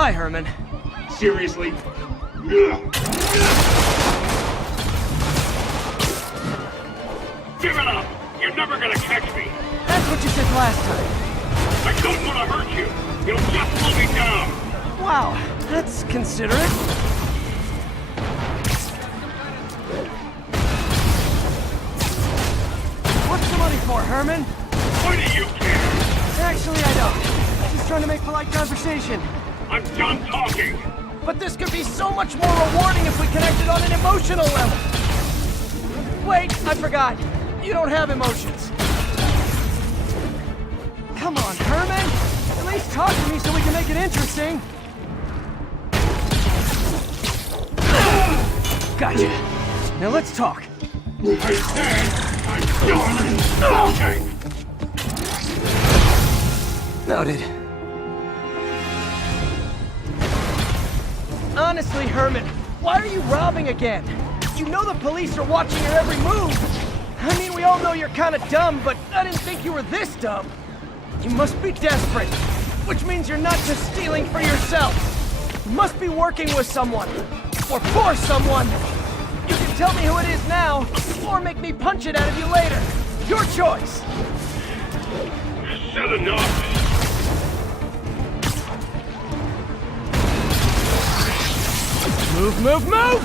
Hi, Herman. Seriously? Give it up! You're never gonna catch me! That's what you said last time. I don't want to hurt you! You'll just slow me down! Wow, that's considerate. What's the money for, Herman? Why do you care? Actually, I don't. Just trying to make polite conversation. I'm done talking! But this could be so much more rewarding if we connected on an emotional level. Wait, I forgot. You don't have emotions. Come on, Herman. At least talk to me so we can make it interesting. Gotcha. Now let's talk. I said I'm done talking! Noted. Honestly, Herman, why are you robbing again? You know the police are watching your every move. I mean, we all know you're kind of dumb, but I didn't think you were this dumb. You must be desperate, which means you're not just stealing for yourself. You must be working with someone, or for someone. You can tell me who it is now, or make me punch it out of you later. Your choice. Said enough! Move, move, move!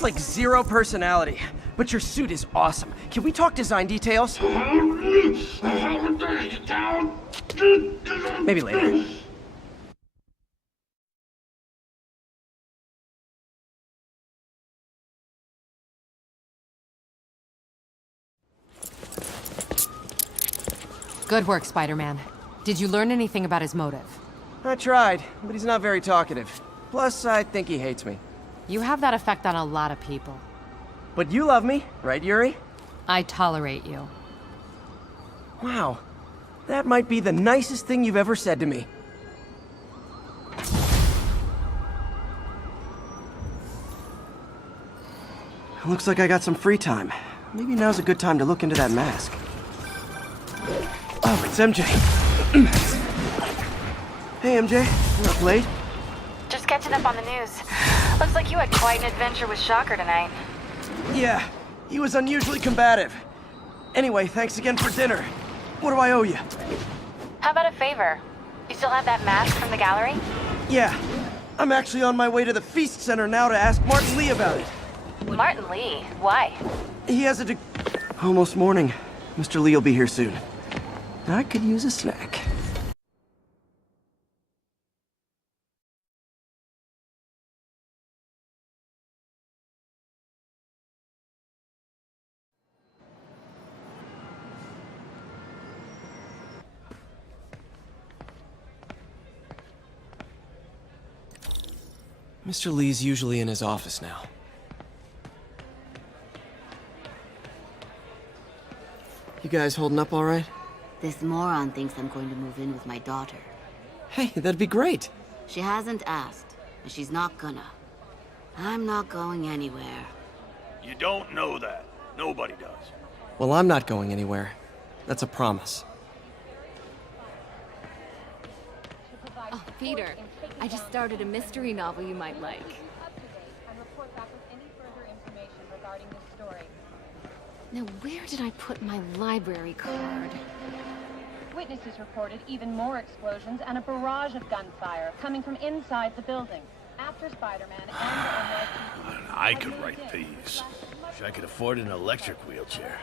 Like zero personality, but your suit is awesome. Can we talk design details? Maybe later. Good work, Spider-Man. Did you learn anything about his motive? I tried, but he's not very talkative. Plus, I think he hates me. You have that effect on a lot of people. But you love me, right, Yuri? I tolerate you. Wow. That might be the nicest thing you've ever said to me. Looks like I got some free time. Maybe now's a good time to look into that mask. Oh, it's MJ. Hey, MJ. You're up late? Just catching up on the news. Looks like you had quite an adventure with Shocker tonight. Yeah, he was unusually combative. Anyway, thanks again for dinner. What do I owe you? How about a favor? You still have that mask from the gallery? Yeah. I'm actually on my way to the Feast Center now to ask Martin Lee about it. Martin Lee? Why? He has a Almost morning. Mr. Lee will be here soon. I could use a snack. Mr. Lee's usually in his office now. You guys holding up all right? This moron thinks I'm going to move in with my daughter. Hey, that'd be great. She hasn't asked, and she's not gonna. I'm not going anywhere. You don't know that. Nobody does. Well, I'm not going anywhere. That's a promise. Oh, Peter, I just started a mystery novel you might like. And report back with any further information regarding this story. Now, where did I put my library card? Witnesses reported even more explosions and a barrage of gunfire coming from inside the building. After SpiderMan and the NYPD... I could write these. Wish I could afford an electric wheelchair.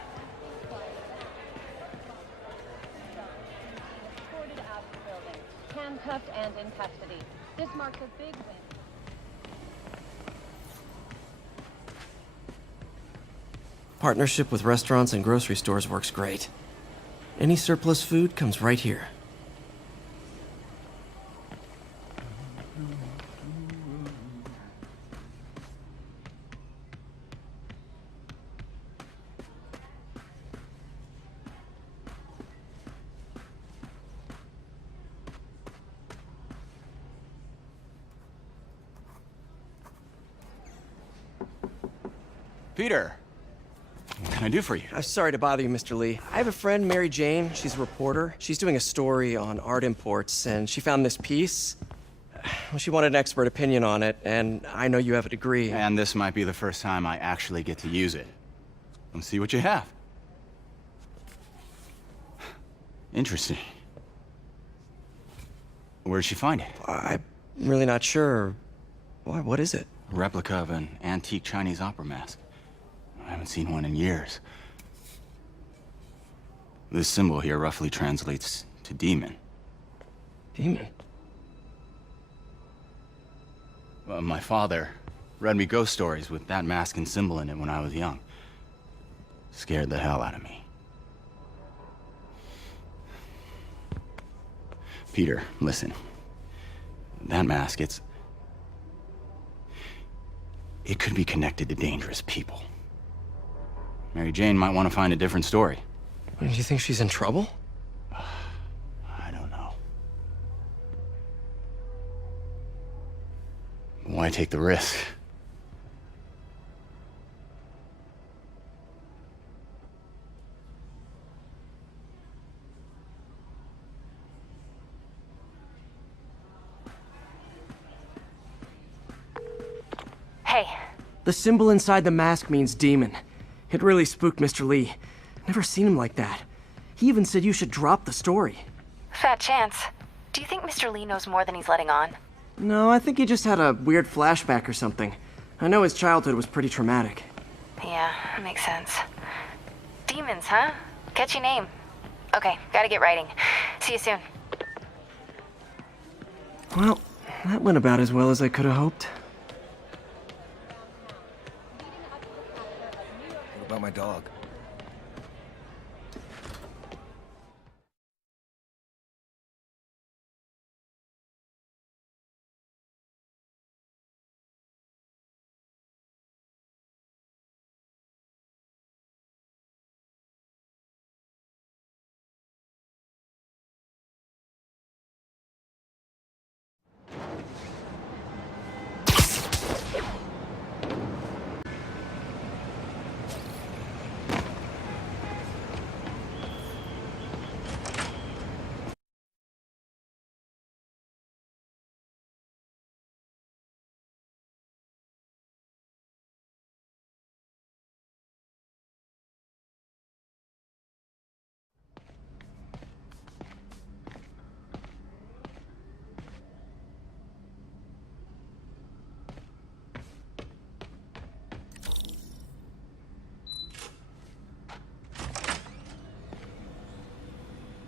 Escorted out of the building, handcuffed and in custody. This marks a big win. Partnership with restaurants and grocery stores works great. Any surplus food comes right here. Peter, what can I do for you? I'm sorry to bother you, Mr. Lee. I have a friend, Mary Jane. She's a reporter. She's doing a story on art imports, and she found this piece. Well, she wanted an expert opinion on it, and I know you have a degree. And this might be the first time I actually get to use it. Let's see what you have. Interesting. Where did she find it? I'm really not sure. Why, what is it? A replica of an antique Chinese opera mask. I haven't seen one in years. This symbol here roughly translates to demon. Demon? My father read me ghost stories with that mask and symbol in it when I was young. Scared the hell out of me. Peter, listen. That mask, it could be connected to dangerous people. Mary Jane might want to find a different story. Do you think she's in trouble? I don't know. Why take the risk? Hey, The symbol inside the mask means demon. It really spooked Mr. Lee. Never seen him like that. He even said you should drop the story. fat chance. Do you think Mr. Lee knows more than he's letting on? No, I think he just had a weird flashback or something. I know his childhood was pretty traumatic. Yeah, that makes sense. Demons, huh? Catchy name. Okay, gotta get writing. See you soon. Well, that went about as well as I could have hoped. What about my dog?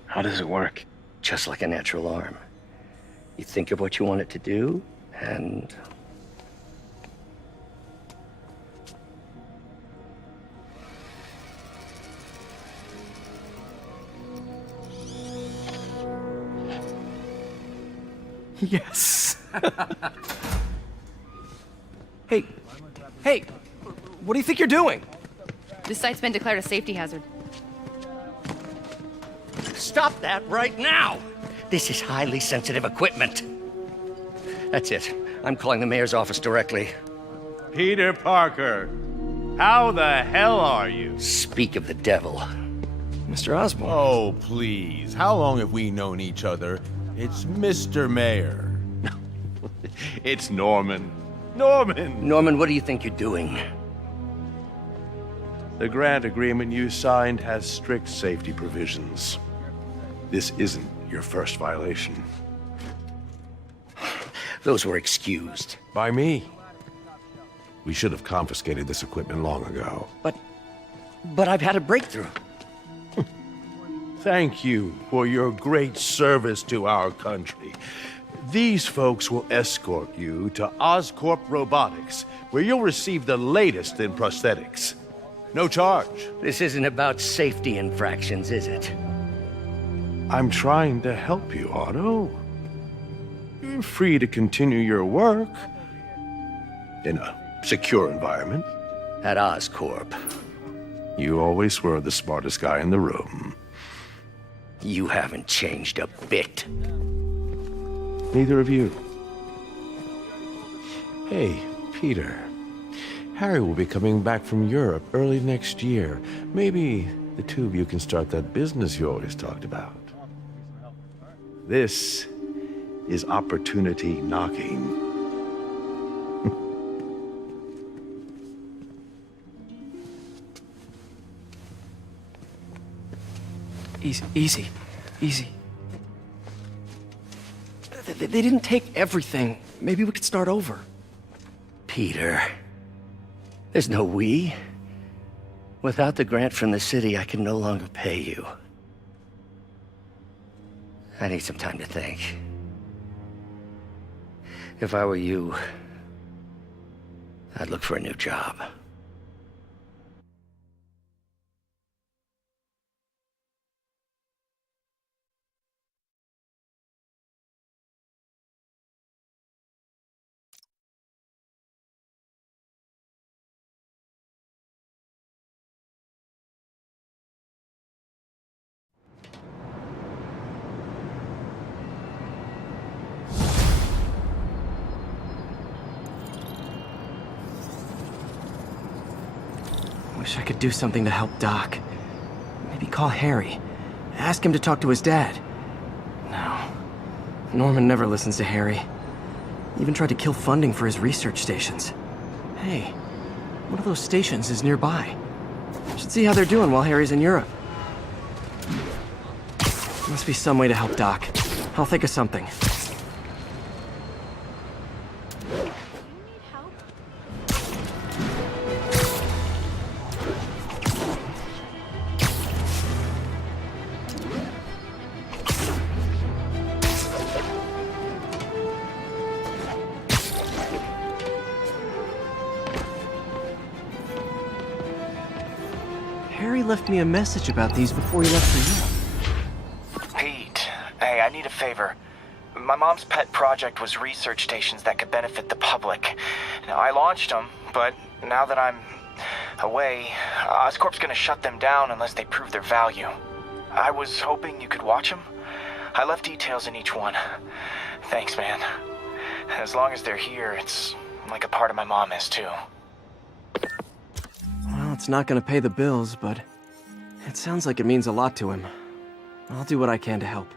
How does it work? Just like a natural arm. You think of what you want it to do, and... Yes. Hey, hey, what do you think you're doing? This site's been declared a safety hazard. Stop that right now! This is highly sensitive equipment. That's it. I'm calling the mayor's office directly. Peter Parker, how the hell are you? Speak of the devil. Mr. Osborn. Oh, please. How long have we known each other? It's Mr. Mayor. It's Norman. Norman! Norman, what do you think you're doing? The grant agreement you signed has strict safety provisions. This isn't your first violation. Those were excused. By me. We should have confiscated this equipment long ago. But I've had a breakthrough. Thank you for your great service to our country. These folks will escort you to Oscorp Robotics, where you'll receive the latest in prosthetics. No charge. This isn't about safety infractions, is it? I'm trying to help you, Otto. You're free to continue your work in a secure environment. At Oscorp. You always were the smartest guy in the room. You haven't changed a bit. Neither of you. Hey, Peter. Harry will be coming back from Europe early next year. Maybe the two of you can start that business you always talked about. This is opportunity knocking. Easy. They didn't take everything. Maybe we could start over. Peter, there's no we. Without the grant from the city, I can no longer pay you. I need some time to think. If I were you, I'd look for a new job. Wish I could do something to help Doc. Maybe call Harry. Ask him to talk to his dad. No. Norman never listens to Harry. Even tried to kill funding for his research stations. Hey, one of those stations is nearby. Should see how they're doing while Harry's in Europe. Must be some way to help Doc. I'll think of something. Harry left me a message about these before he left for Europe. Pete, hey, I need a favor. My mom's pet project was research stations that could benefit the public. Now, I launched them, but now that I'm away, Oscorp's gonna shut them down unless they prove their value. I was hoping you could watch them. I left details in each one. Thanks, man. As long as they're here, it's like a part of my mom is, too. Well, it's not gonna pay the bills, but it sounds like it means a lot to him. I'll do what I can to help.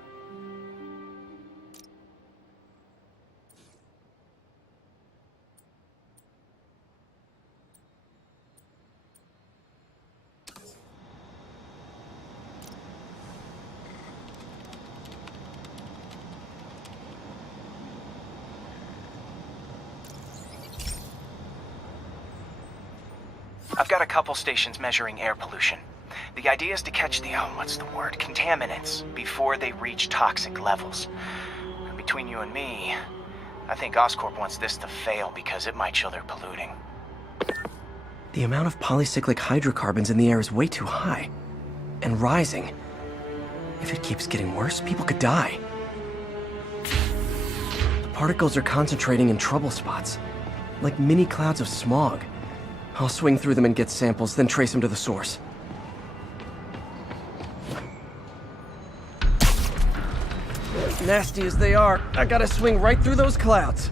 I've got a couple stations measuring air pollution. The idea is to catch the, contaminants before they reach toxic levels. Between you and me, I think Oscorp wants this to fail because it might show they're polluting. The amount of polycyclic hydrocarbons in the air is way too high. And rising. If it keeps getting worse, people could die. The particles are concentrating in trouble spots. like mini clouds of smog. I'll swing through them and get samples, then trace them to the source. Nasty as they are, I gotta swing right through those clouds.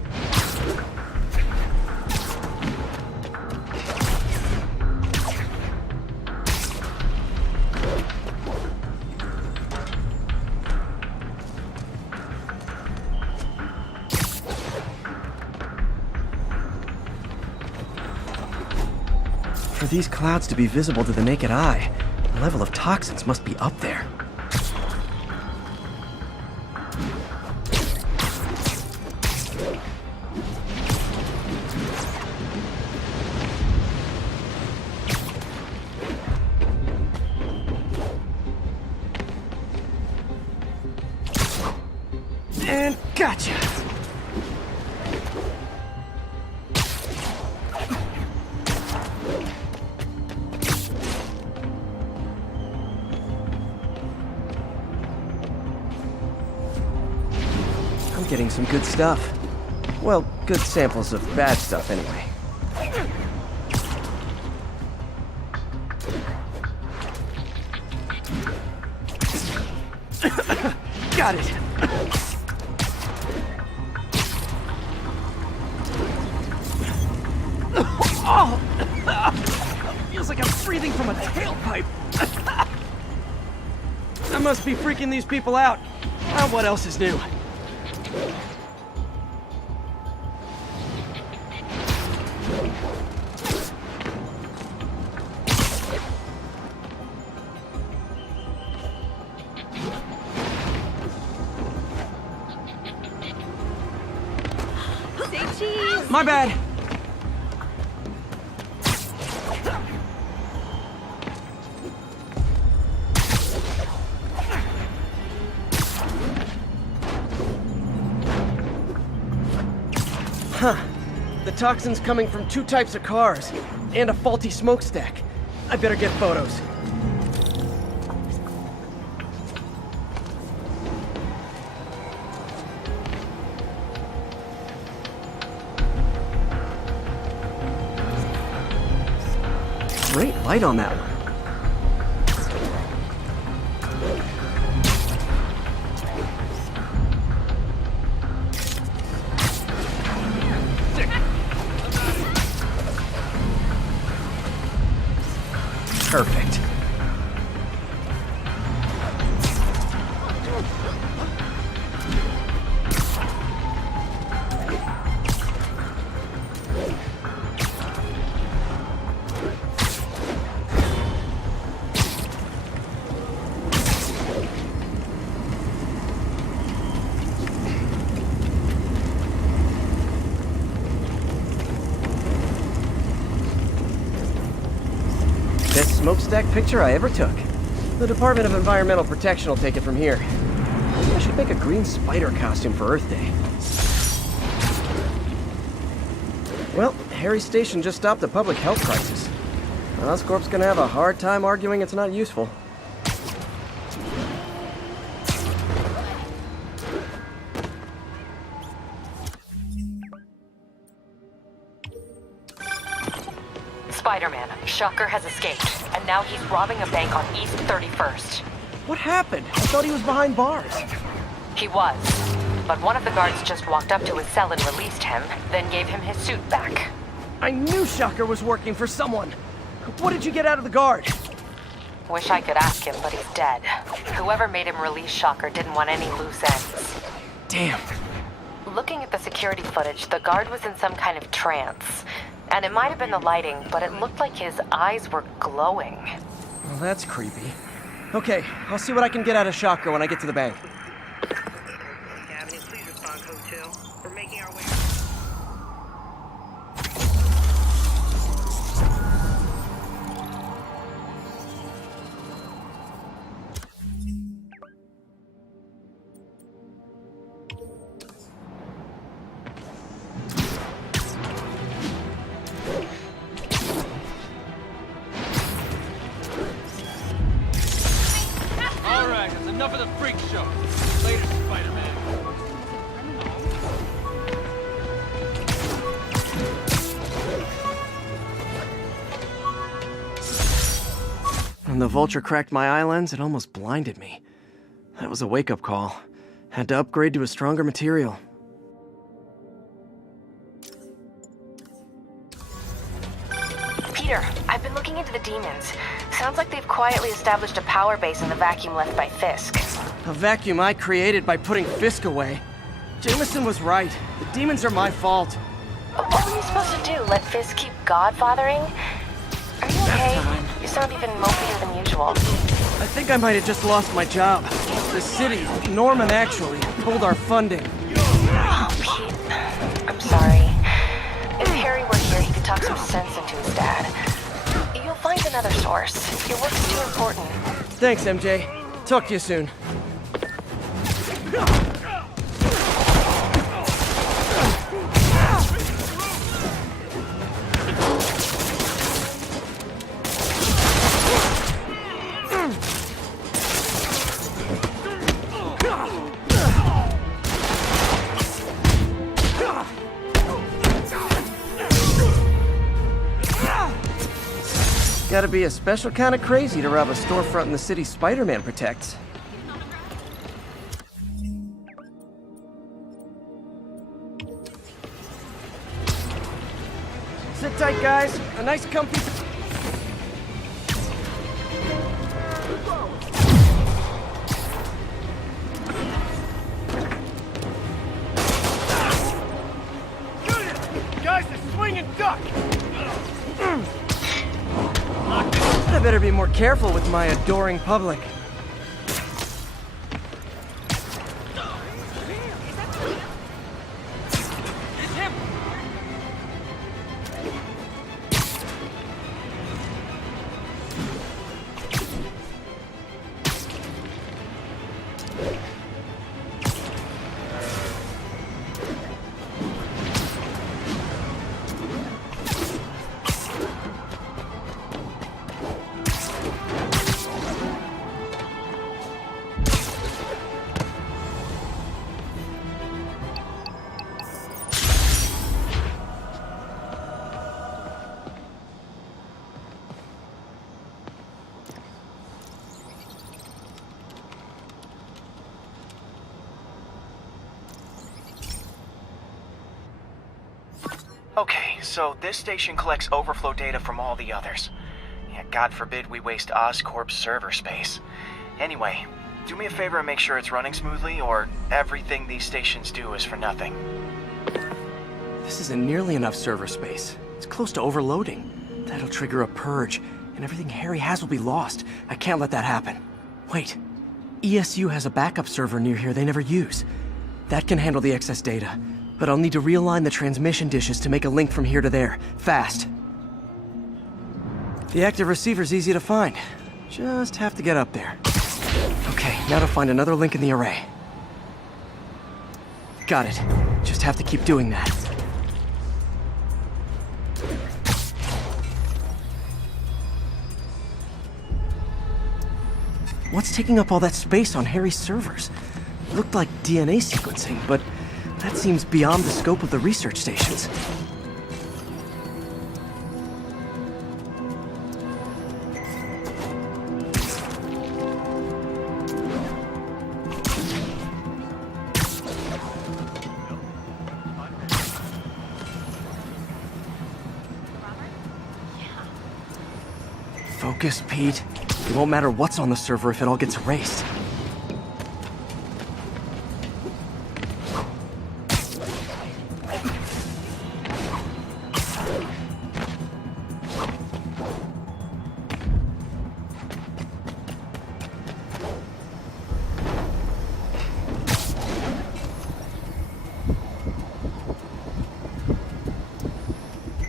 For these clouds to be visible to the naked eye, the level of toxins must be up there. And gotcha! I'm getting some good stuff. Well, good samples of bad stuff anyway. Got it! Oh! Feels like I'm breathing from a tailpipe. I must be freaking these people out. What else is new? Say cheese! My bad. Huh. The toxin's coming from 2 types of cars, and a faulty smokestack. I better get photos. Great light on that one. Perfect. Best smokestack picture I ever took. The Department of Environmental Protection will take it from here. Maybe I should make a green spider costume for Earth Day. Well, Harry Station just stopped a public health crisis. Oscorp's gonna have a hard time arguing it's not useful. Spider-Man, Shocker has escaped, and now he's robbing a bank on East 31st. What happened? I thought he was behind bars. He was, but one of the guards just walked up to his cell and released him, then gave him his suit back. I knew Shocker was working for someone. What did you get out of the guard? Wish I could ask him, but he's dead. Whoever made him release Shocker didn't want any loose ends. Damn. Looking at the security footage, the guard was in some kind of trance. And it might have been the lighting, but it looked like his eyes were glowing. Well, that's creepy. Okay, I'll see what I can get out of Shocker when I get to the bank. Avenue, please respond, code 2. We're making our way. All right, that's enough of the freak show. When the vulture cracked my eye lens, it almost blinded me. That was a wake-up call. Had to upgrade to a stronger material. Peter, I've been looking into the demons. Sounds like they've quietly established a power base in the vacuum left by Fisk. A vacuum I created by putting Fisk away. Jameson was right. The demons are my fault. What were you supposed to do? Let Fisk keep godfathering? Are you okay? You sound even mopier than usual. I think I might have just lost my job. The city, Norman actually, pulled our funding. Oh, Pete. I'm sorry. If Harry were here, he could talk some sense into his dad. You'll find another source. Your work's too important. Thanks, MJ. Talk to you soon. Gotta be a special kind of crazy to rob a storefront in the city Spider-Man protects. Sit tight, guys. A nice comfy... Guys, the swing and duck! I better be more careful with my adoring public. Okay, so this station collects overflow data from all the others. Yeah, God forbid we waste Oscorp's server space. Anyway, do me a favor and make sure it's running smoothly, or everything these stations do is for nothing. This isn't nearly enough server space. It's close to overloading. That'll trigger a purge, and everything Harry has will be lost. I can't let that happen. Wait. ESU has a backup server near here they never use. That can handle the excess data. But I'll need to realign the transmission dishes to make a link from here to there, fast. The active receiver's easy to find. Just have to get up there. Okay, now to find another link in the array. Got it. Just have to keep doing that. What's taking up all that space on Harry's servers? Looked like DNA sequencing, but that seems beyond the scope of the research stations. Focus, Pete. It won't matter what's on the server if it all gets erased.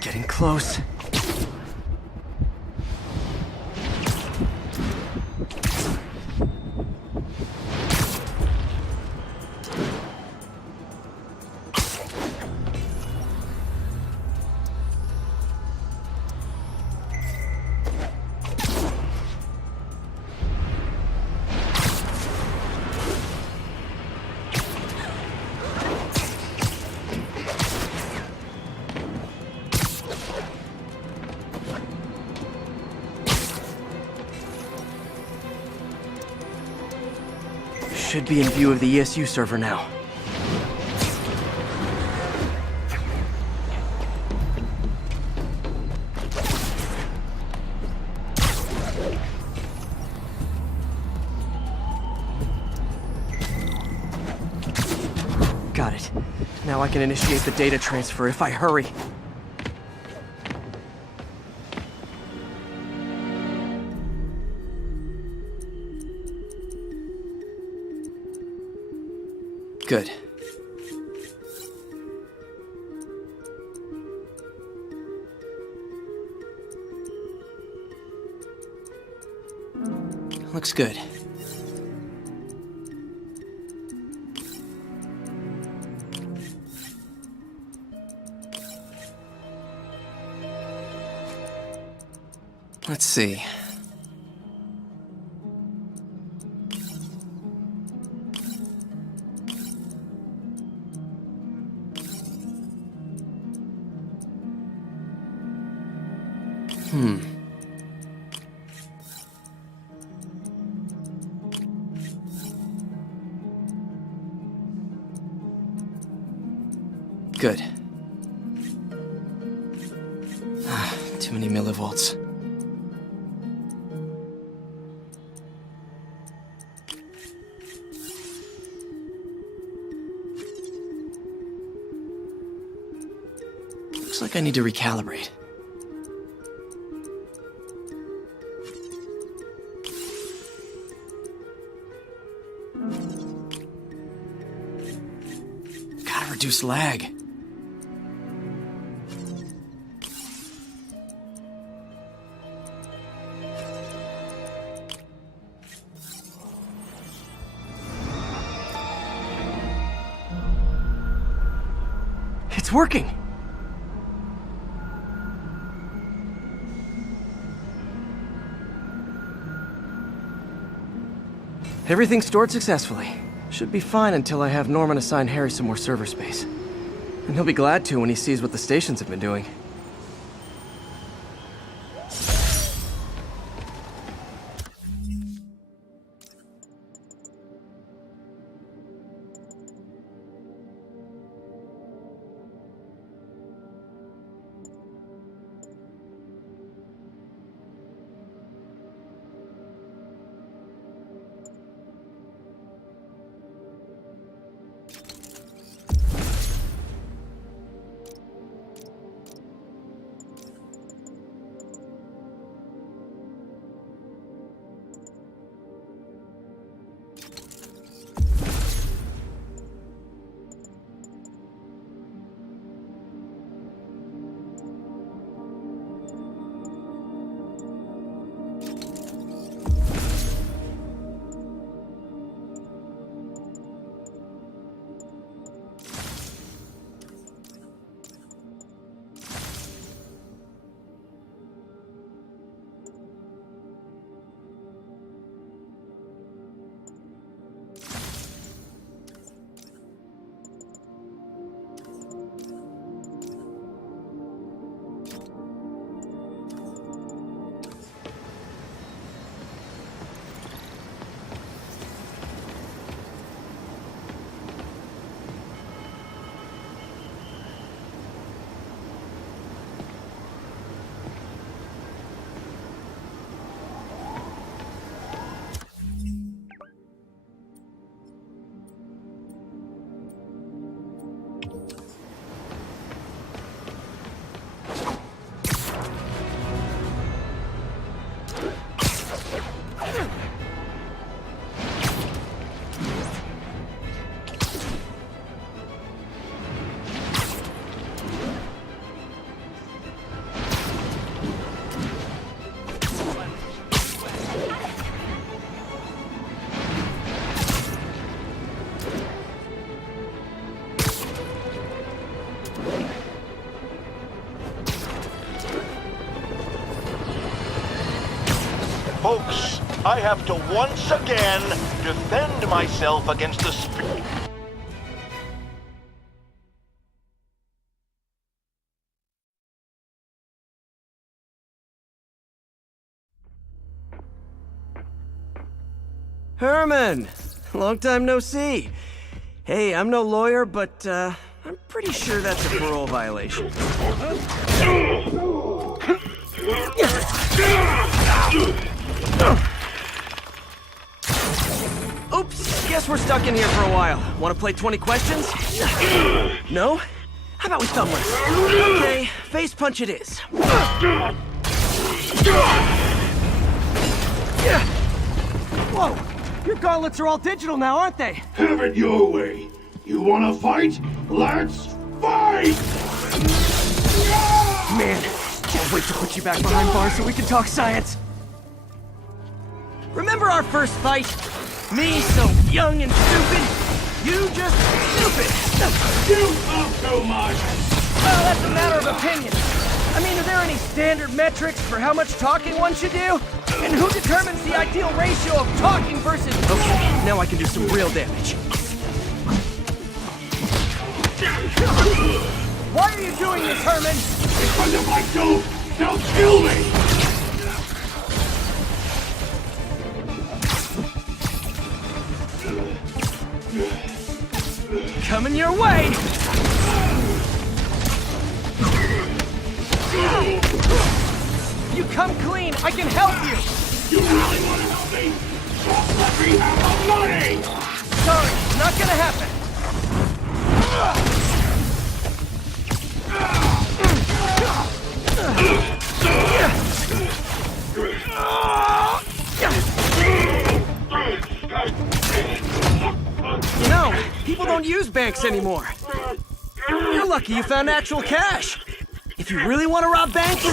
Getting close. Should be in view of the ESU server now. Got it. Now I can initiate the data transfer if I hurry. Good. Looks good. Let's see. Good. Too many millivolts. Looks like I need to recalibrate. Gotta reduce lag. It's working! Everything's stored successfully. Should be fine until I have Norman assign Harry some more server space. And he'll be glad to when he sees what the stations have been doing. Folks, I have to once again defend myself against the Herman! long time no see. Hey, I'm no lawyer, but I'm pretty sure that's a parole violation. Oops, guess we're stuck in here for a while. Want to play 20 questions? No? How about we thumbless? Okay, face punch it is. Whoa! Your gauntlets are all digital now, aren't they? Have it your way. You wanna fight? Let's fight! Man, can't wait to put you back behind bars so we can talk science. Remember our first fight? Me so young and stupid. You just stupid. You talk too much! Well, that's a matter of opinion. I mean, are there any standard metrics for how much talking one should do? And who determines the ideal ratio of talking versus... Okay, now I can do some real damage. Why are you doing this, Herman? Because if I don't, they'll kill me! Coming your way! You come clean, I can help you! You really want to help me? Just let me have the money! Sorry, not gonna happen. You know, people don't use banks anymore. You're lucky you found actual cash. If you really want to rob banks,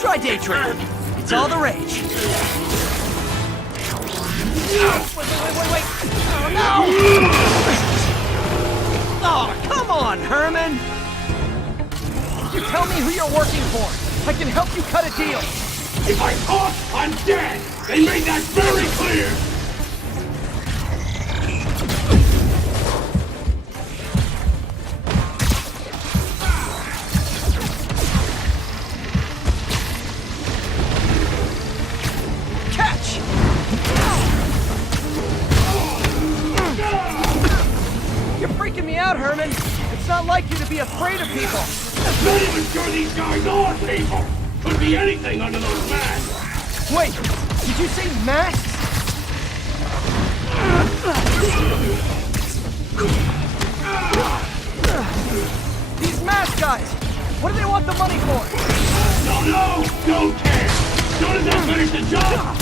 try day trading. It's all the rage. Wait. Oh, no! Oh, come on, Herman! You tell me who you're working for. I can help you cut a deal. If I talk, I'm dead! They made that very clear! Herman. It's not like you to be afraid of people. I'm not even sure these guys are people. Could be anything under those masks. Wait, did you say masks? These mask guys, what do they want the money for? Don't care. As soon as I finish the job,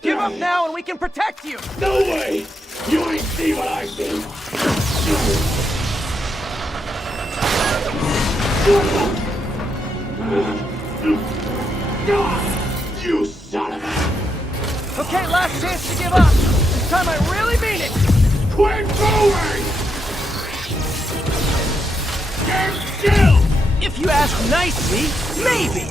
Give up now and we can protect you! No way! You ain't see what I see! You son of a... Okay, last chance to give up. This time I really mean it! Quit moving! Stand still! If you ask nicely, maybe!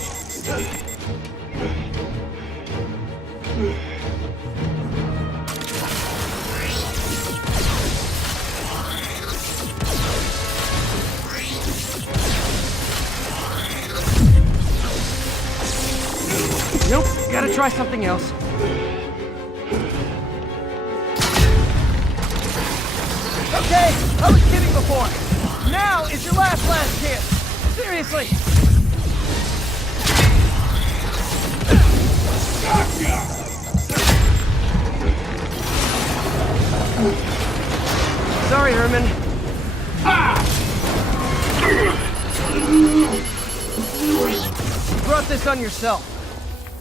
Nope, gotta try something else. Okay, I was kidding before. Now is your last chance. Seriously. Gotcha! Sorry, Herman. You brought this on yourself.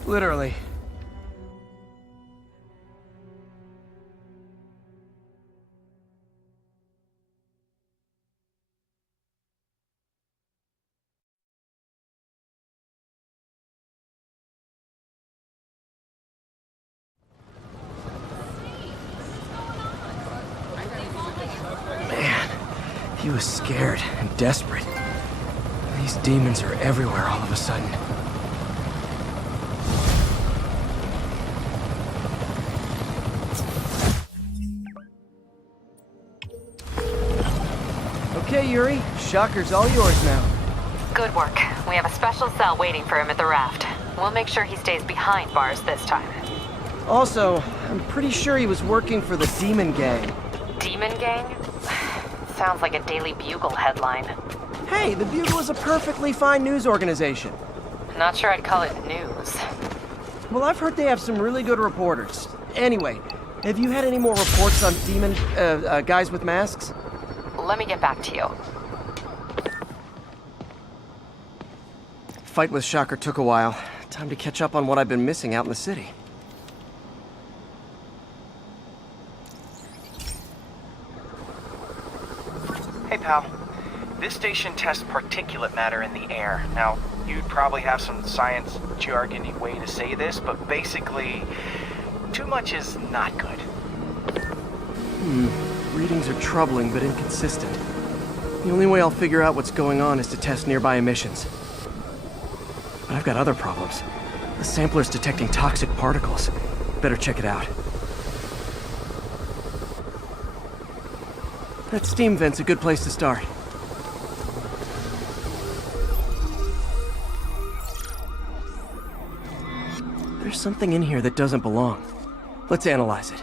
Literally. Man, he was scared and desperate. These demons are everywhere all of a sudden. Okay, Yuri. Shocker's all yours now. Good work. We have a special cell waiting for him at the raft. We'll make sure he stays behind bars this time. Also, I'm pretty sure he was working for the Demon Gang. Demon Gang? Sounds like a Daily Bugle headline. Hey, the Bugle is a perfectly fine news organization. Not sure I'd call it news. Well, I've heard they have some really good reporters. Anyway, have you had any more reports on demon, guys with masks? Let me get back to you. Fight with Shocker took a while. Time to catch up on what I've been missing out in the city. Hey, pal. This station tests particulate matter in the air. Now, you'd probably have some science jargony way to say this, but basically, too much is not good. Readings are troubling but inconsistent. The only way I'll figure out what's going on is to test nearby emissions. But I've got other problems. The sampler's detecting toxic particles. Better check it out. That steam vent's a good place to start. There's something in here that doesn't belong. Let's analyze it.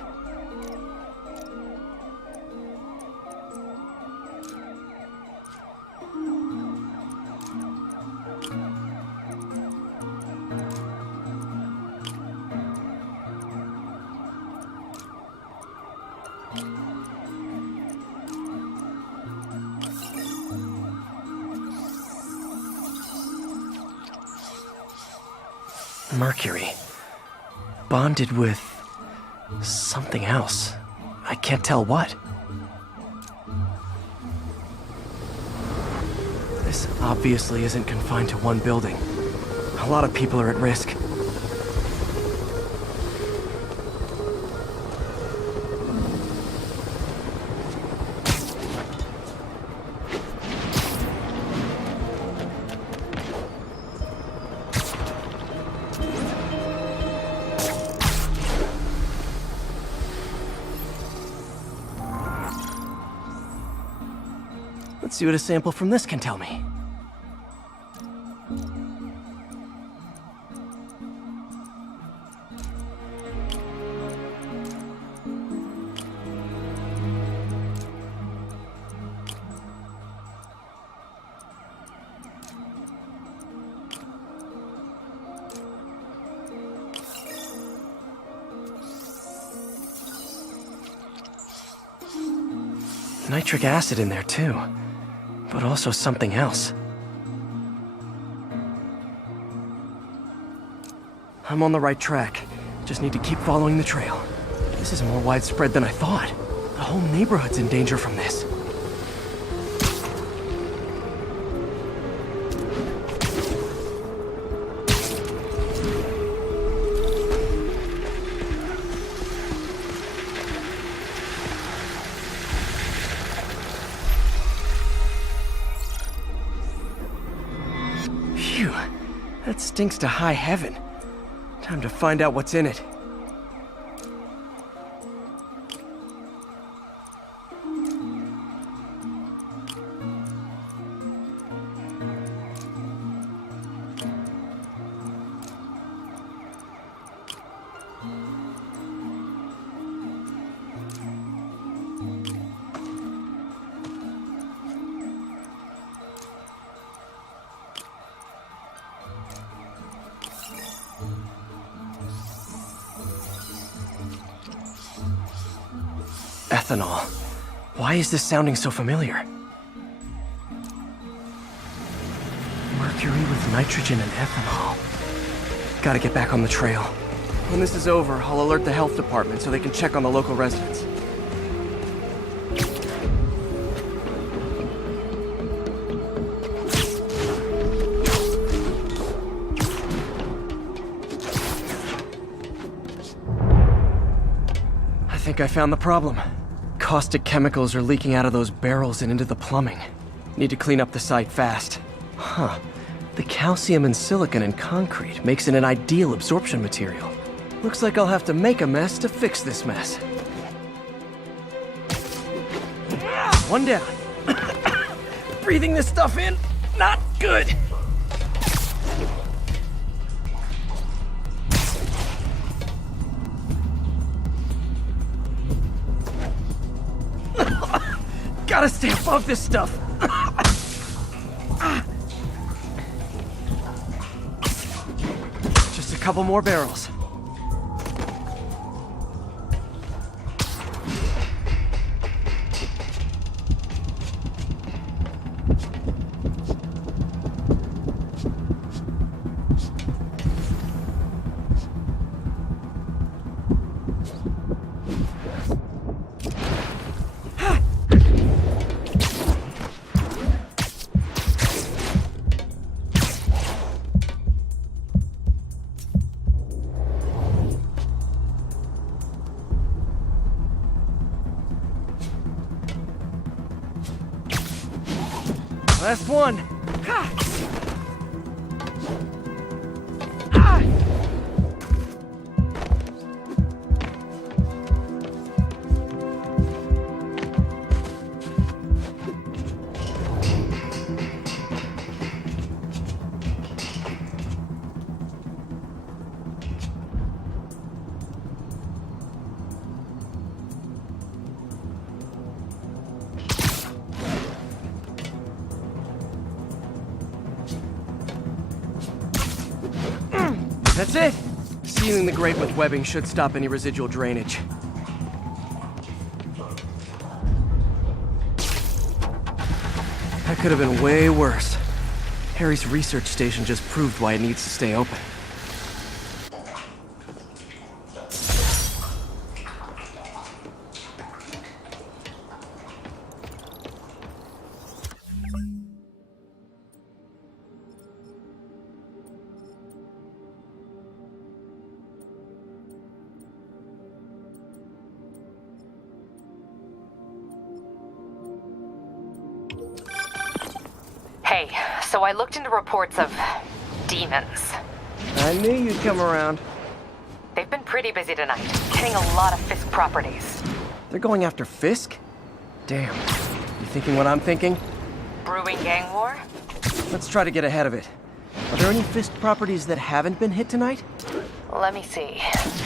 Mercury. Bonded with something else. I can't tell what. This obviously isn't confined to one building. A lot of people are at risk. Let's see what a sample from this can tell me. Nitric acid in there too. But also something else. I'm on the right track. Just need to keep following the trail. This is more widespread than I thought. The whole neighborhood's in danger from this. Phew, that stinks to high heaven. Time to find out what's in it. Ethanol. Why is this sounding so familiar? Mercury with nitrogen and ethanol. Gotta get back on the trail. When this is over, I'll alert the health department so they can check on the local residents. I think I found the problem. Caustic chemicals are leaking out of those barrels and into the plumbing. Need to clean up the site fast. Huh. The calcium and silicon in concrete makes it an ideal absorption material. Looks like I'll have to make a mess to fix this mess. One down. Breathing this stuff in not good. Gotta stay above this stuff. Just a couple more barrels. Last one. Ha! Ah! That's it. Sealing the grate with webbing should stop any residual drainage. That could have been way worse. Harry's research station just proved why it needs to stay open. Hey, so I looked into reports of demons. I knew you'd come around. They've been pretty busy tonight, hitting a lot of Fisk properties. They're going after Fisk? Damn. You thinking what I'm thinking? Brewing gang war? Let's try to get ahead of it. Are there any Fisk properties that haven't been hit tonight? Let me see.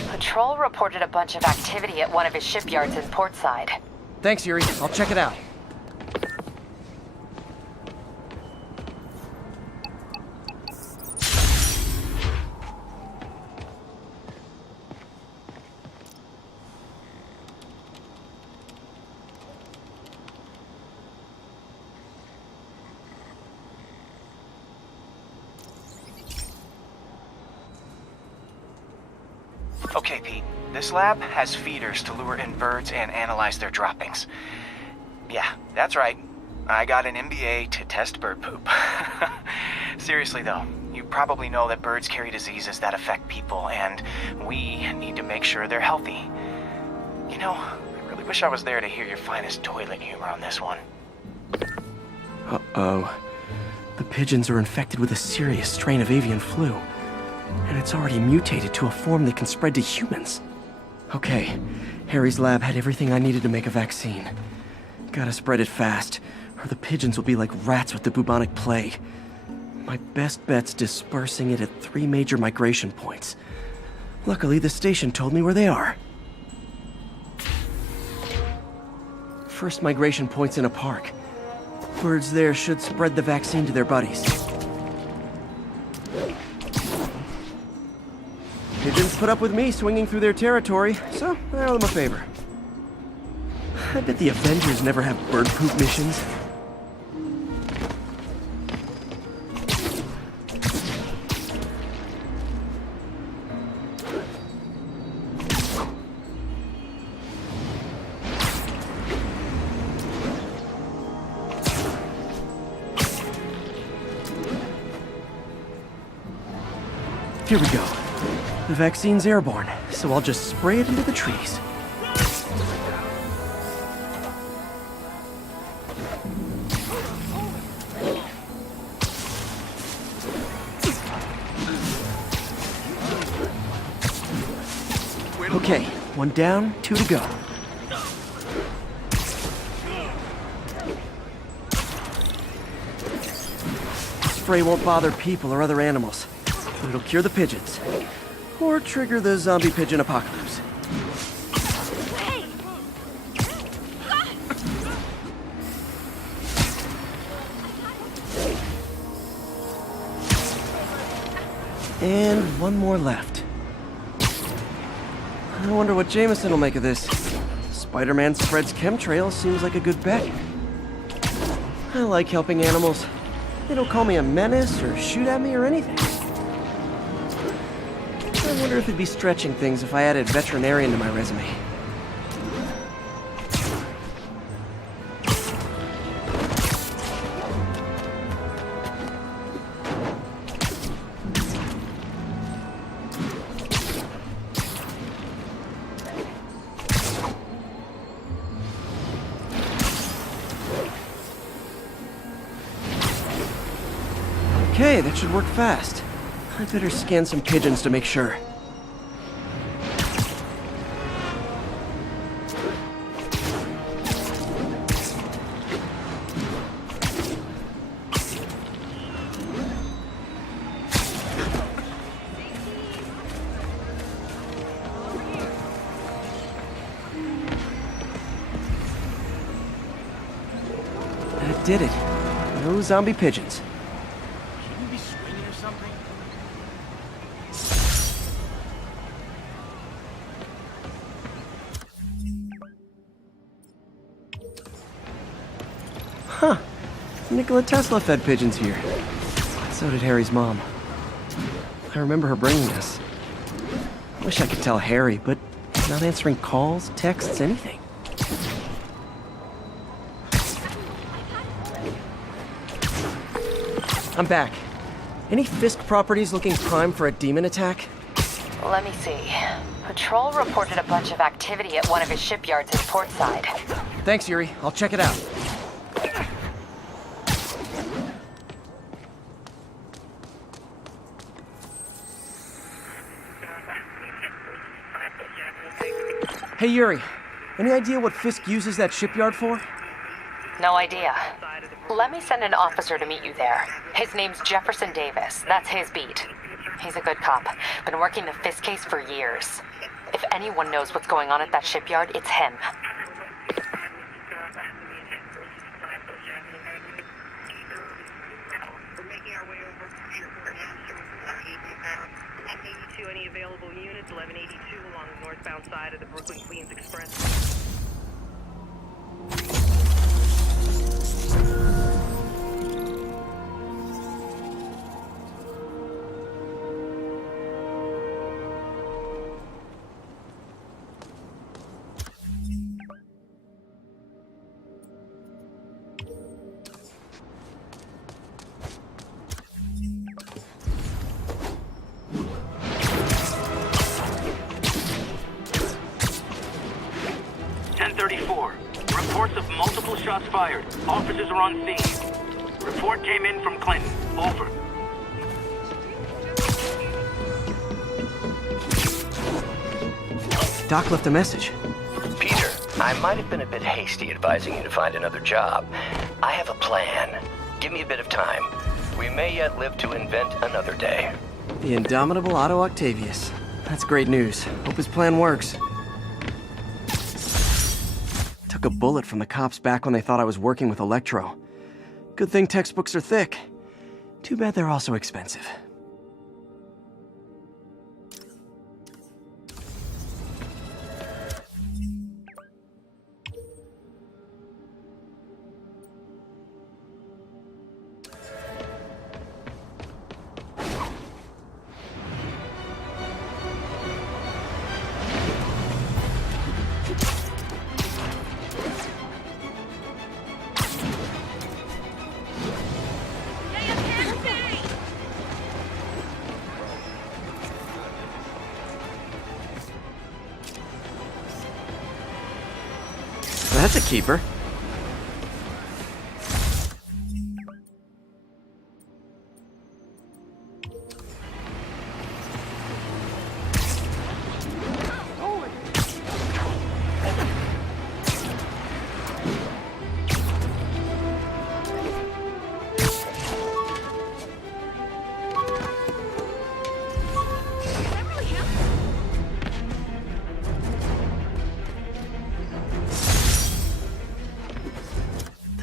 Patrol reported a bunch of activity at one of his shipyards in Portside. Thanks, Yuri. I'll check it out. Okay, Pete. This lab has feeders to lure in birds and analyze their droppings. Yeah, that's right. I got an MBA to test bird poop. Seriously though, you probably know that birds carry diseases that affect people, and we need to make sure they're healthy. You know, I really wish I was there to hear your finest toilet humor on this one. Uh-oh. The pigeons are infected with a serious strain of avian flu. And it's already mutated to a form that can spread to humans. Okay, Harry's lab had everything I needed to make a vaccine. Gotta spread it fast, or the pigeons will be like rats with the bubonic plague. My best bet's dispersing it at 3 major migration points. Luckily, the station told me where they are. First migration point's in a park. Birds there should spread the vaccine to their buddies. Pigeons put up with me swinging through their territory, so I owe them a favor. I bet the Avengers never have bird poop missions. Here we go. The vaccine's airborne, so I'll just spray it into the trees. Okay, 1 down, 2 to go. spray won't bother people or other animals, but it'll cure the pigeons. Or trigger the zombie pigeon apocalypse. And one more left. I wonder what Jameson will make of this. Spider-Man spreads chemtrails seems like a good bet. I like helping animals. They don't call me a menace or shoot at me or anything. I wonder if it'd be stretching things if I added veterinarian to my resume. Okay, that should work fast. I better scan some pigeons to make sure. That did it. No zombie pigeons. Huh. Nikola Tesla fed pigeons here. So did Harry's mom. I remember her bringing us. Wish I could tell Harry, but he's not answering calls, texts, anything. I'm back. Any Fisk properties looking prime for a demon attack? Let me see. Patrol reported a bunch of activity at one of his shipyards in Portside. Thanks, Yuri. I'll check it out. Hey, Yuri. Any idea what Fisk uses that shipyard for? No idea. Let me send an officer to meet you there. His name's Jefferson Davis. That's his beat. He's a good cop. Been working the Fisk case for years. If anyone knows what's going on at that shipyard, it's him. Any available units, 1182 along the northbound side of the Brooklyn-Queens Express. Reports of multiple shots fired. Officers are on scene. Report came in from Clinton. Over. Doc left a message. Peter, I might have been a bit hasty advising you to find another job. I have a plan. Give me a bit of time. We may yet live to invent another day. The indomitable Otto Octavius. That's great news. Hope his plan works. Took a bullet from the cops back when they thought I was working with Electro. Good thing textbooks are thick. Too bad they're also expensive. That's a keeper.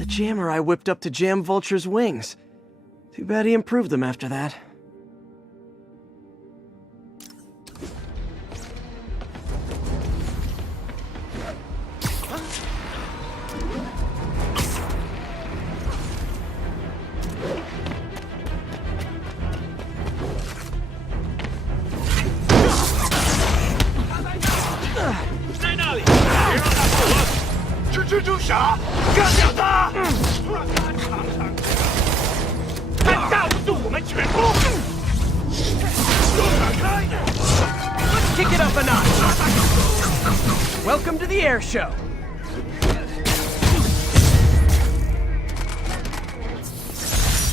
The jammer I whipped up to jam Vulture's wings. Too bad he improved them after that. Let's kick it up a notch. Welcome to the air show. I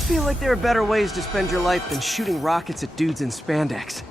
feel like there are better ways to spend your life than shooting rockets at dudes in spandex.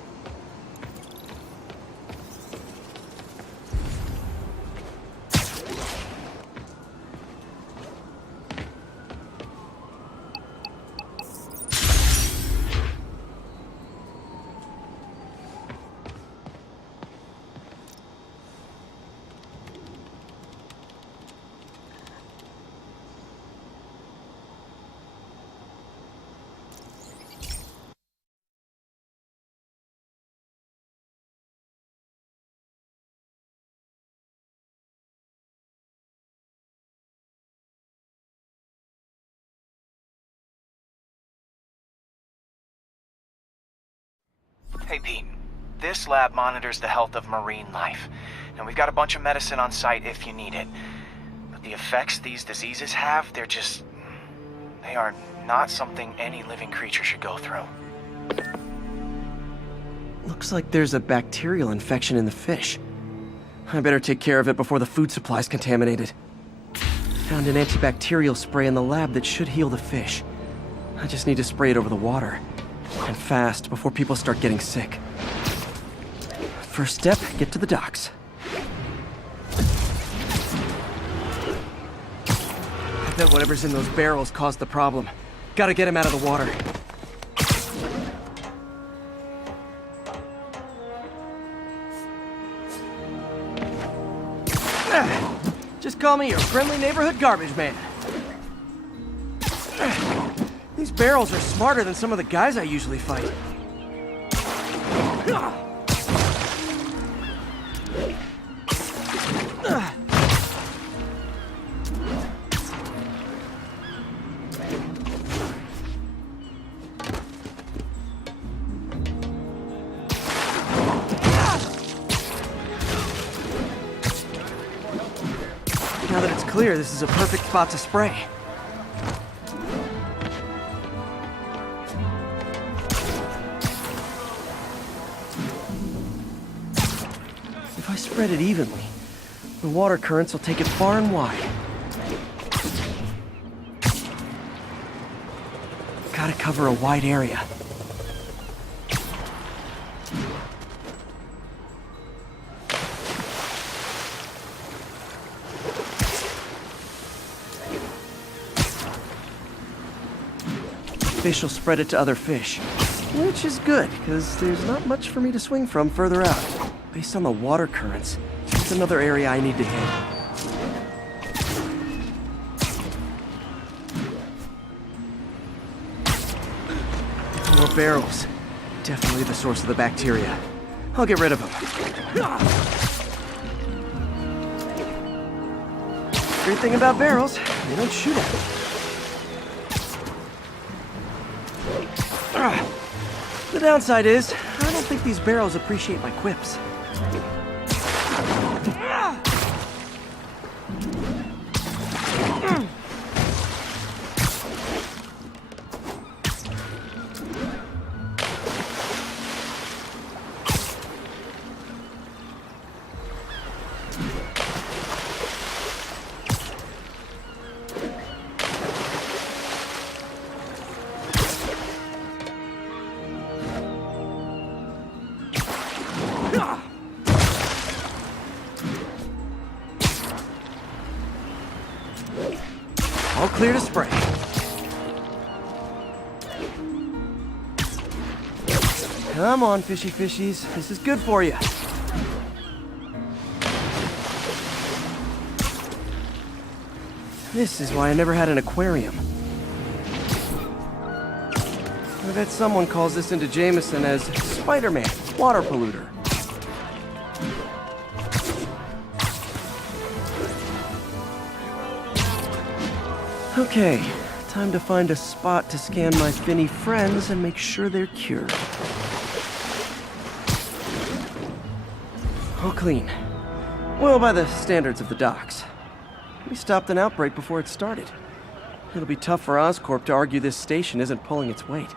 Hey, Pete. This lab monitors the health of marine life. And we've got a bunch of medicine on site if you need it. But the effects these diseases have, they are not something any living creature should go through. Looks like there's a bacterial infection in the fish. I better take care of it before the food supply's contaminated. Found an antibacterial spray in the lab that should heal the fish. I just need to spray it over the water. And fast, before people start getting sick. First step, get to the docks. I bet whatever's in those barrels caused the problem. Gotta get him out of the water. Just call me your friendly neighborhood garbage man. These barrels are smarter than some of the guys I usually fight. Now that it's clear, this is a perfect spot to spray. If I spread it evenly, the water currents will take it far and wide. Gotta cover a wide area. Fish will spread it to other fish, which is good, because there's not much for me to swing from further out. Based on the water currents, it's another area I need to hit. More barrels. Definitely the source of the bacteria. I'll get rid of them. Great thing about barrels, they don't shoot at me. The downside is, I don't think these barrels appreciate my quips. All clear to spray. Come on, fishy fishies. This is good for you. This is why I never had an aquarium. I bet someone calls this into Jameson as Spider-Man, water polluter. Okay, time to find a spot to scan my finny friends and make sure they're cured. All clean. Well, by the standards of the docks. We stopped an outbreak before it started. It'll be tough for Oscorp to argue this station isn't pulling its weight.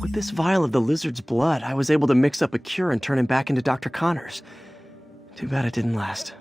With this vial of the lizard's blood, I was able to mix up a cure and turn him back into Dr. Connors. Too bad it didn't last.